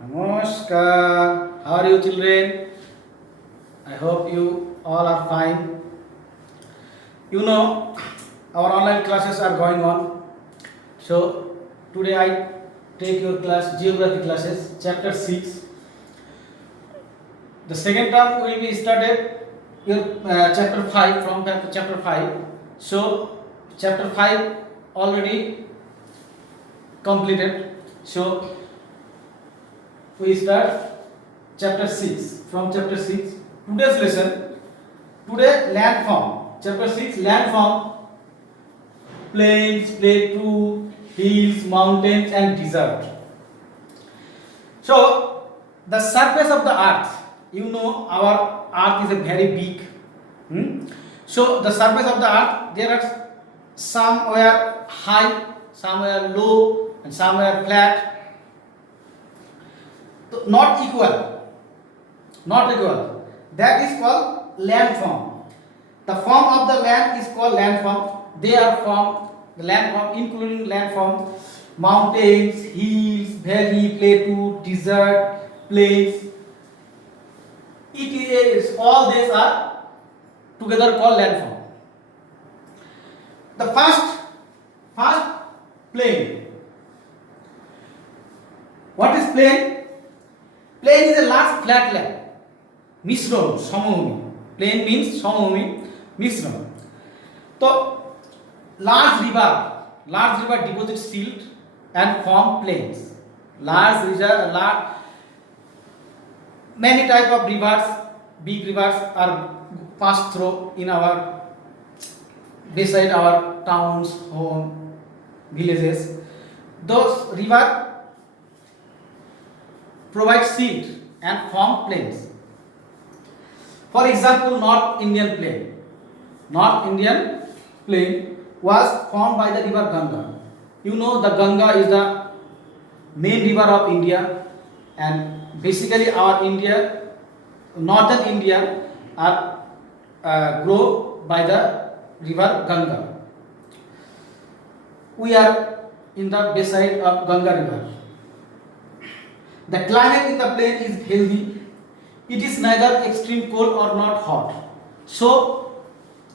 Namaskar. How are you, children? I hope you all are fine. You know, our online classes are going on. So, today I take your class, geography classes, chapter 6. The second term will be started your chapter 5 from chapter 5. So, chapter 5 already completed. So, we start chapter 6 from chapter 6. Today's lesson, today landform. Chapter 6 landform, plains, plateau, hills, mountains and desert. So the surface of the earth, you know our earth is a very big. So the surface of the earth, there are somewhere high, somewhere low and somewhere flat. Not equal, not equal. That is called landform. The form of the land is called landform. They are formed, the landform including landform, mountains, hills, valley, plateau, desert, plains. It is all these are together called landform. The first plain. What is plain? Plain is a large flat land. Mishram, Samabhumi. Plain means Samabhumi, Mishram. So, large river deposits silt and form plains. Many type of rivers, big rivers are passed through in our beside our towns, home, villages. Those rivers provide silt and form plains. For example, North Indian plain. North Indian plain was formed by the river Ganga. You know the Ganga is the main river of India, and basically our India, northern India are grow by the river Ganga. We are in the beside of Ganga river. The climate in the plain is healthy. It is neither extreme cold or not hot. So,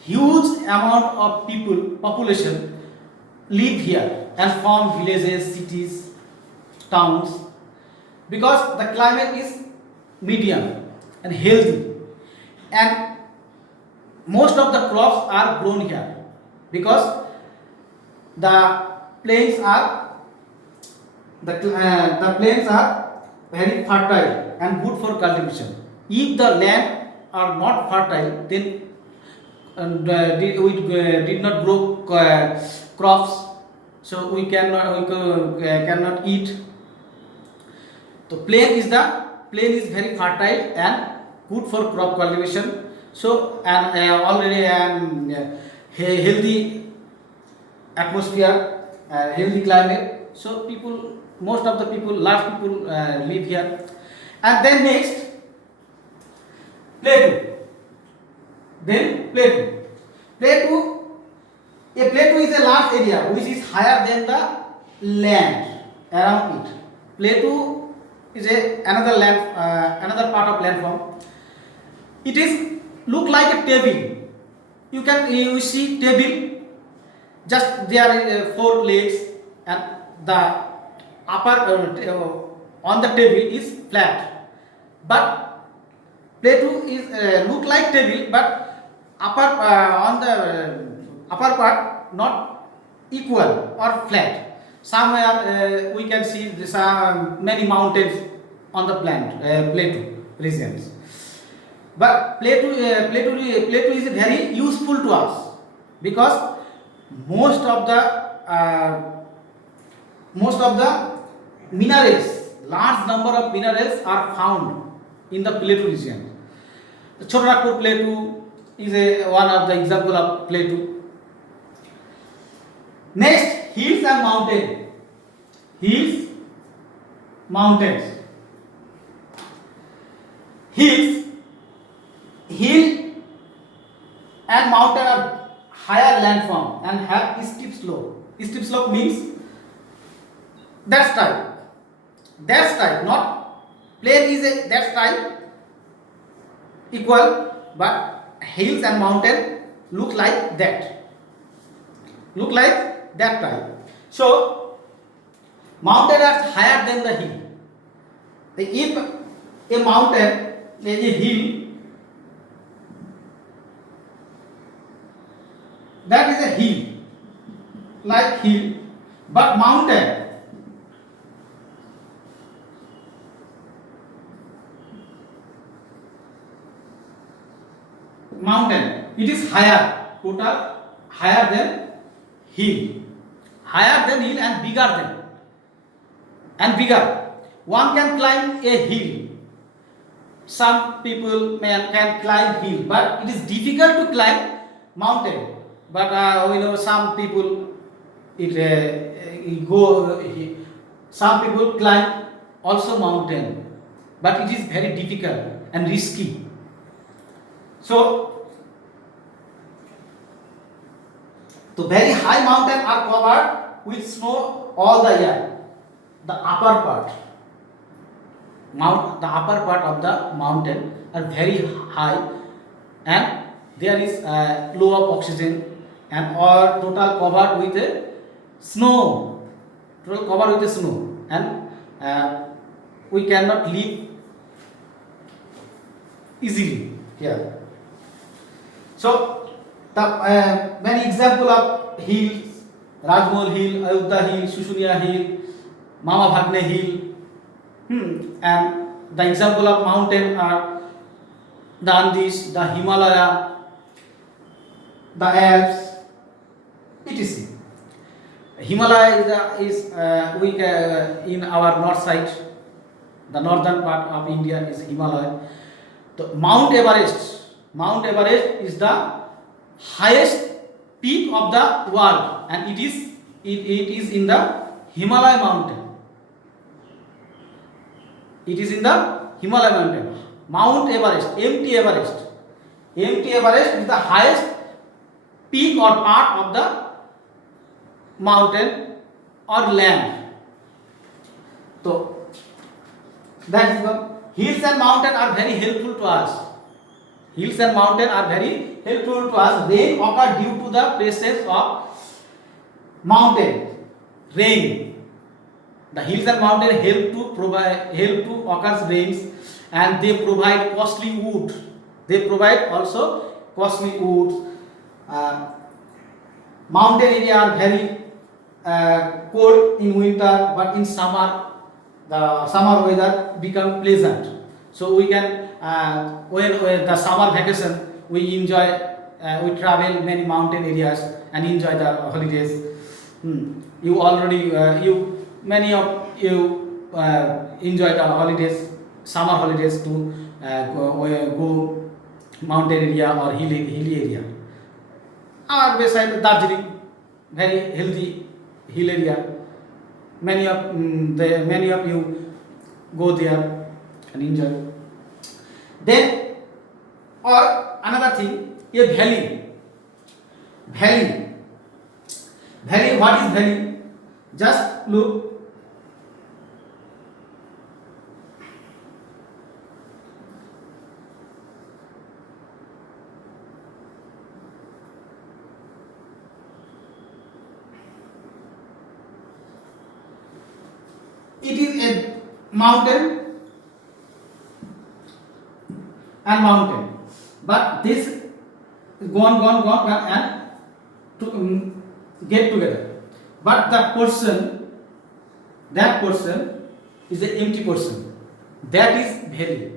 huge amount of population live here and form villages, cities, towns, because the climate is medium and healthy, and most of the crops are grown here because the plains are the plains are very fertile and good for cultivation. If the land are not fertile, then we did not grow crops, so we cannot eat. So plain is very fertile and good for crop cultivation. So and already healthy atmosphere, healthy climate. So most of the people, large people live here. And then next, plateau. Then plateau. A plateau is a large area which is higher than the land around it. Plateau is another part of landform. It is look like a table. You see table. Just there are four legs, and the upper on the table is flat, but plateau is look like table, but upper on the upper part not equal or flat. Somewhere we can see many mountains on the plateau regions, but plateau is very useful to us because most of the minerals, large number of minerals are found in the plateau region. The Chornagpur plateau is one of the example of plateau. Next, hills and mountains. Hills, mountains. Hill and mountain are higher landform and have steep slope. Steep slope means that's type, not Plain is a that type equal, but hills and mountain look like that. Look like that type. So mountain are higher than the hill. If a mountain, a hill, that is a hill, like hill, but mountain it is higher, total higher than hill, and bigger. One can climb a hill. Some people can climb hill, but it is difficult to climb mountain. But we know some people some people climb also mountain, but it is very difficult and risky. So the very high mountain are covered with snow all the year. The upper part of the mountain are very high, and there is low of oxygen, and all total covered with snow. And we cannot live easily here. So the many example of hills: Rajmahal Hill, Ayodhya Hill, Shusunia Hill, Mama Bhagne Hill. And the example of mountain are the Andes, the Himalaya, the Alps, etc. Himalaya is in our north side. The northern part of India is Himalaya. The Mount Everest is the highest peak of the world, and it is in the Himalaya mountain. It is in the Himalaya mountain. Mount Everest, empty Everest is the highest peak or part of the mountain or land. So that is one. Hills and mountain are very helpful to us. Rain occur due to the presence of mountain. Rain. The hills and mountains help to occur rains, and they provide costly wood. Mountain area are very cold in winter, but in summer the summer weather become pleasant. So we can when the summer vacation we travel many mountain areas and enjoy the holidays. Many of you enjoy the holidays, summer holidays to go mountain area or hilly area. Our beside Darjeeling, very healthy hill area. Many of you go there and enjoy. Then, or another thing, a valley. What is valley? Just look. It is a mountain, but this gone and to get together. But that person is an empty person. That is valley.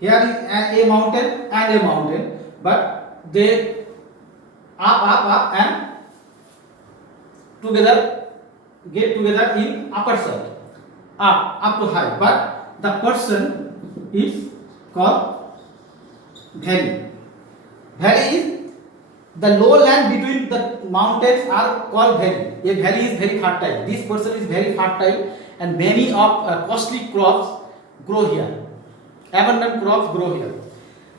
Here is a mountain, but they up and get together in upper side, up to high. But the person is called valley. Valley is the low land between the mountains are called valley. A valley is very fertile. This person is very fertile, and many of costly crops grow here. Abundant crops grow here.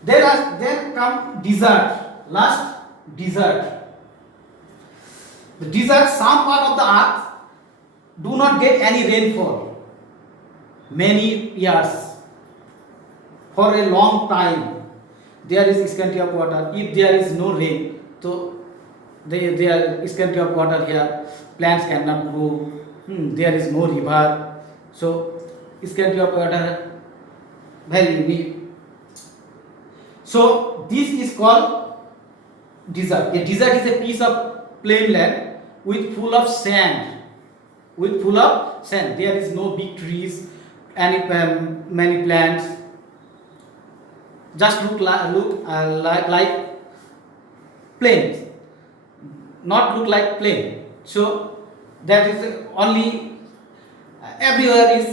Then come desert. Last, desert. The desert, some part of the earth do not get any rainfall. many years, for a long time there is scarcity of water. If there is no rain, so there is scarcity of water here, plants cannot grow. There is no river, so scarcity of water very need. So this is called desert. A desert is a piece of plain land with full of sand. With full of sand, there is no big trees, many plants. Just look like plains, not look like plain. So that is only everywhere is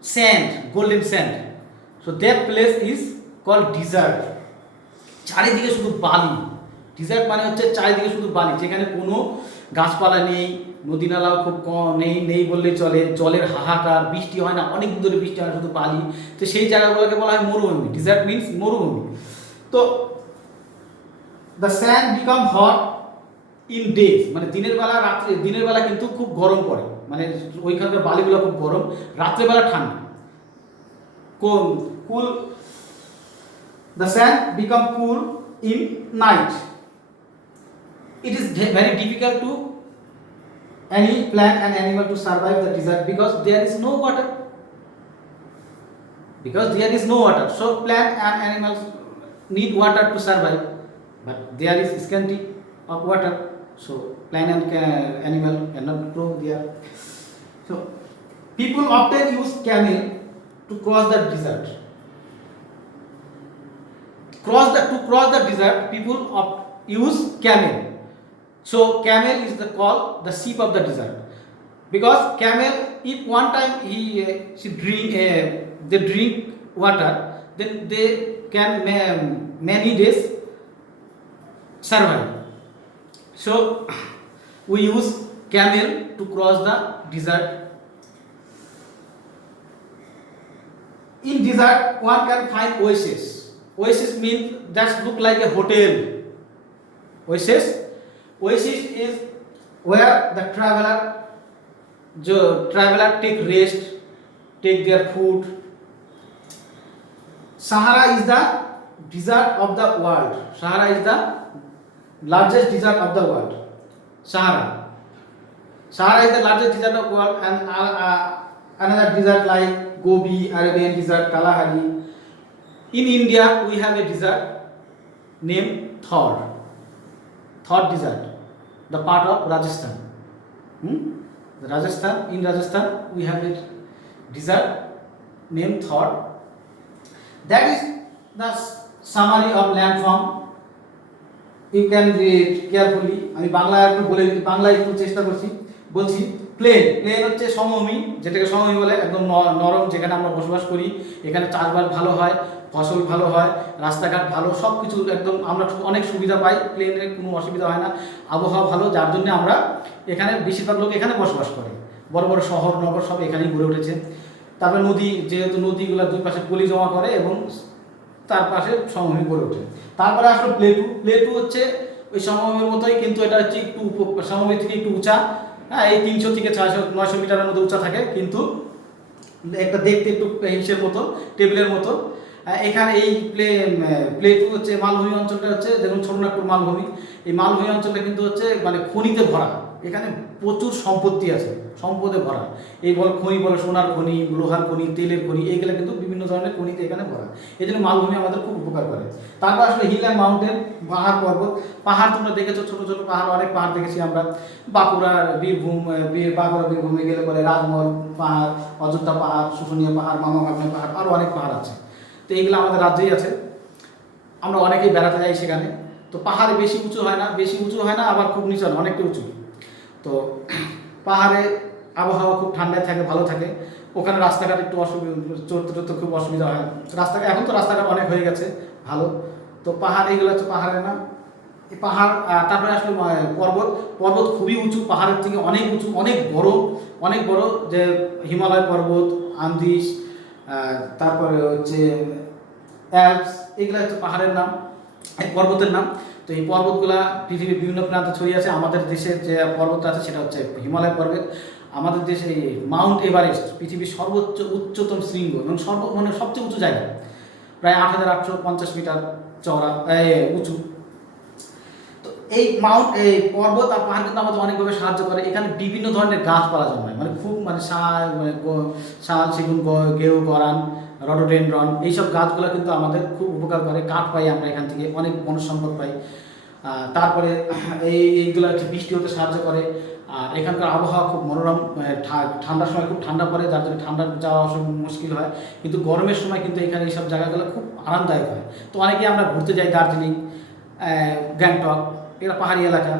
sand, golden sand. So that place is called desert. চারিদিকে শুধু বালি। ডিজার্ট মানে হচ্ছে চারিদিকে শুধু বালি, যেখানে কোনো গাছপালা নেই, নদী নালাও খুব কম নেই বললেই চলে, জলের হাহাকার, বৃষ্টি হয় না, অনেক দিন ধরে বৃষ্টি হয়, শুধু বালি। তো সেই জায়গাগুলোকে বলা হয় মরুভূমি। ডিজার্ট মিন্স মরুভূমি। তো the sand become hot in days, মানে দিনের বেলা কিন্তু খুব গরম পড়ে, মানে ওইখানকার বালিগুলো খুব গরম, রাত্রেবেলা ঠান্ডা। কুল, the sand become cool in night. It is very difficult to any plant and animal to survive the desert because there is no water. So plant and animals need water to survive, but there is scarcity of water, so plant and animal cannot grow there. So people often use camel to cross the desert. To cross the desert, people use camel. So camel is called the sheep of the desert, because camel, if one time they drink water, then they can many days survive. So we use camel to cross the desert. In desert one can find oasis. Oasis means that look like a hotel. Oasis is where the traveler take rest, take their food. Sahara is the desert of the world. Sahara is the largest desert of the world. Sahara is the largest desert of the world, and another desert like Gobi, Arabian desert, Kalahari. In India, we have a desert named Thar desert, the part of Rajasthan. In Rajasthan, we have a desert named Thar. That is the summary of landform. You can read carefully. আমি বাংলায় একটু চেষ্টা বলছি। প্লেন হচ্ছে সমভূমি, যেটাকে সমভূমি বলে, একদম নরম, যেখানে আমরা বসবাস করি। এখানে চাষবাস ভালো হয়, ফসল ভালো হয়, রাস্তাঘাট ভালো, সব কিছু একদম আমরা অনেক সুবিধা পাই, প্লেনে কোনো অসুবিধা হয় না, আবহাওয়া ভালো, যার জন্য আমরা এখানে বেশিরভাগ লোক এখানে বসবাস করে। বড় বড় শহর নগর সব এখানেই গড়ে উঠেছে। তারপরে নদী, যেহেতু নদীগুলো দুই পাশে পলি জমা করে এবং তার পাশে সমভূমি গড়ে ওঠে। তারপরে আসলো প্লেটু হচ্ছে ওই সমভূমির মতোই, কিন্তু এটা হচ্ছে একটু সমভূমি থেকে একটু উঁচা। হ্যাঁ, এই 300 থেকে 600-900 মিটারের মধ্যে উঁচা থাকে, কিন্তু একটা দেখতে একটু ইসের মতো, টেবিলের মতো। এখানে এই প্লেটু হচ্ছে মালভূমি অঞ্চলটা হচ্ছে, দেখুন ছোটনাগপুর মালভূমি। এই মালভূমি অঞ্চলটা কিন্তু হচ্ছে মানে খনিতে ভরা, এখানে প্রচুর সম্পত্তি আছে, সম্পদে ভরা। এই খনি বলে, সোনার খনি, লোহার খনি, তেলের খনি, এইগুলো কিন্তু বিভিন্ন ধরনের খনিতে এখানে ভরা। এই জন্য মালভূমি আমাদের খুব উপকার করে। তারপর আসলে হিল অ্যান্ড মাউন্টেন, পর্বত। পাহাড় তোমরা দেখেছো, ছোটো ছোটো পাহাড়, অনেক পাহাড় দেখেছি আমরা। বাঁকুড়া বীরভূমে গেলে বলে রাজমহল পাহাড়, অযোধ্যা পাহাড়, শুশুনিয়া পাহাড়, মামা ভাগ্নে পাহাড়, আরও অনেক পাহাড় আছে। তো এইগুলো আমাদের রাজ্যেই আছে, আমরা অনেকেই বেড়াতে যাই সেখানে। তো পাহাড়ে বেশি উঁচু হয় না, আবার খুব নিচু হয়, অনেকটা উঁচু। তো পাহাড়ে আবহাওয়া খুব ঠান্ডায় থাকে, ভালো থাকে। ওখানে রাস্তাঘাট একটু চড়তে খুব অসুবিধা হয়। এখন তো রাস্তাঘাট অনেক হয়ে গেছে, ভালো। তো পাহাড়, এইগুলো হচ্ছে পাহাড়ে না, এই পাহাড়। তারপরে আসলে পর্বত খুবই উঁচু, পাহাড়ের থেকে অনেক উঁচু, অনেক বড়, যে হিমালয় পর্বত, আন্দিজ, তারপরে হচ্ছে অ্যালপস, এগুলো হচ্ছে পাহাড়ের নাম, এই পর্বতের নাম। তো এই পর্বতগুলা পৃথিবীর বিভিন্ন প্রান্তে ছড়িয়ে আছে। আমাদের দেশের যে পর্বত আছে সেটা হচ্ছে হিমালয় পর্বত, আমাদের দেশে এই মাউন্ট এভারেস্ট পৃথিবীর সর্বোচ্চ উচ্চতম শৃঙ্গ এবং মানে সবচেয়ে উঁচু জায়গা, প্রায় 8,850 মিটার চওড়া উঁচু। তো এই এই পর্বত আর পাহাড় কিন্তু আমাদের অনেকভাবে সাহায্য করে। এখানে বিভিন্ন ধরনের গাছপালা জন্মায়, মানে খুব মানে শাল, সেগুন, গেও, গরান, রডোডেনড্রন, এইসব গাছগুলো কিন্তু আমাদের খুব উপকার করে। কাঠ পাই আমরা এখান থেকে, অনেক বনজ সম্পদ পাই। তারপরে এইগুলো হচ্ছে বৃষ্টি হতে সাহায্য করে। আর এখানকার আবহাওয়া খুব মনোরম, ঠান্ডার সময় খুব ঠান্ডা পড়ে, যার জন্য ঠান্ডা যাওয়া মুশকিল হয়, কিন্তু গরমের সময় কিন্তু এখানে এইসব জায়গাগুলো খুব আরামদায়ক হয়। তো অনেকেই আমরা ঘুরতে যাই দার্জিলিং, গ্যাংটক, এরা পাহাড়ি এলাকা,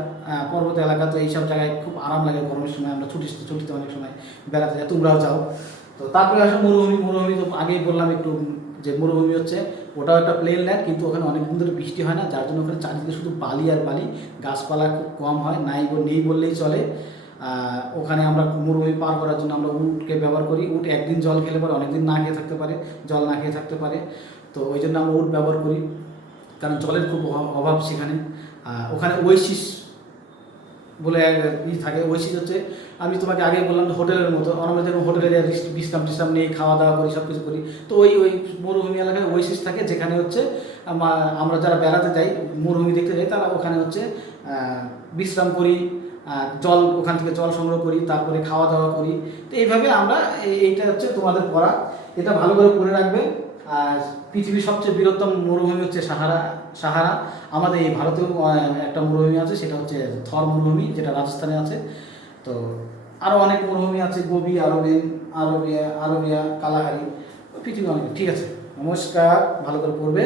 পর্বত এলাকা, তো এইসব জায়গায় খুব আরাম লাগে গরমের সময়। আমরা ছুটিতে অনেক সময় বেড়াতে যাই, তোমরাও যাও। তো তারপরে আসলে মরুভূমি তো আগেই বললাম একটু, যে মরুভূমি হচ্ছে ওটাও একটা প্লেন ল্যান্ড, কিন্তু ওখানে অনেক দিন ধরে বৃষ্টি হয় না, যার জন্য ওখানে চারিদিকে শুধু বালি আর বালি, গাছপালা খুব কম হয়, নেই বললেই চলে। ওখানে আমরা মরুভূমি পার করার জন্য আমরা উটকে ব্যবহার করি। উট একদিন জল খেলে পরে অনেকদিন না খেয়ে থাকতে পারে, জল না খেয়ে থাকতে পারে। তো ওই জন্য আমরা উট ব্যবহার করি, কারণ জলের খুব অভাব সেখানে। ওখানে ওয়েসিস বলে থাকে। ওয়েসিস হচ্ছে, আমি তোমাকে আগেই বললাম যে হোটেলের মতো, আমরা যেরকম হোটেলে বিশ্রাম নেই, খাওয়া দাওয়া করি, সব কিছু করি। তো ওই মরুভূমি এলাকায় ওয়েসিস থাকে, যেখানে হচ্ছে আমরা যারা বেড়াতে যাই, মরুভূমি দেখতে যাই, তারা ওখানে হচ্ছে বিশ্রাম করি, জল ওখান থেকে জল সংগ্রহ করি, তারপরে খাওয়া দাওয়া করি। তো এইভাবে আমরা এইটা হচ্ছে তোমাদের পড়া, এটা ভালো করে পড়ে রাখবে। আর পৃথিবীর সবচেয়ে বৃহত্তম মরুভূমি হচ্ছে সাহারা। আমাদের এই ভারতেও একটা মরুভূমি আছে, সেটা হচ্ছে থর মরুভূমি, যেটা রাজস্থানে আছে। তো আরও অনেক মরুভূমি আছে, গোবি, আরবিয়া, কালাহারি, পৃথিবী অনেক। ঠিক আছে, নমস্কার, ভালো করে পড়বে।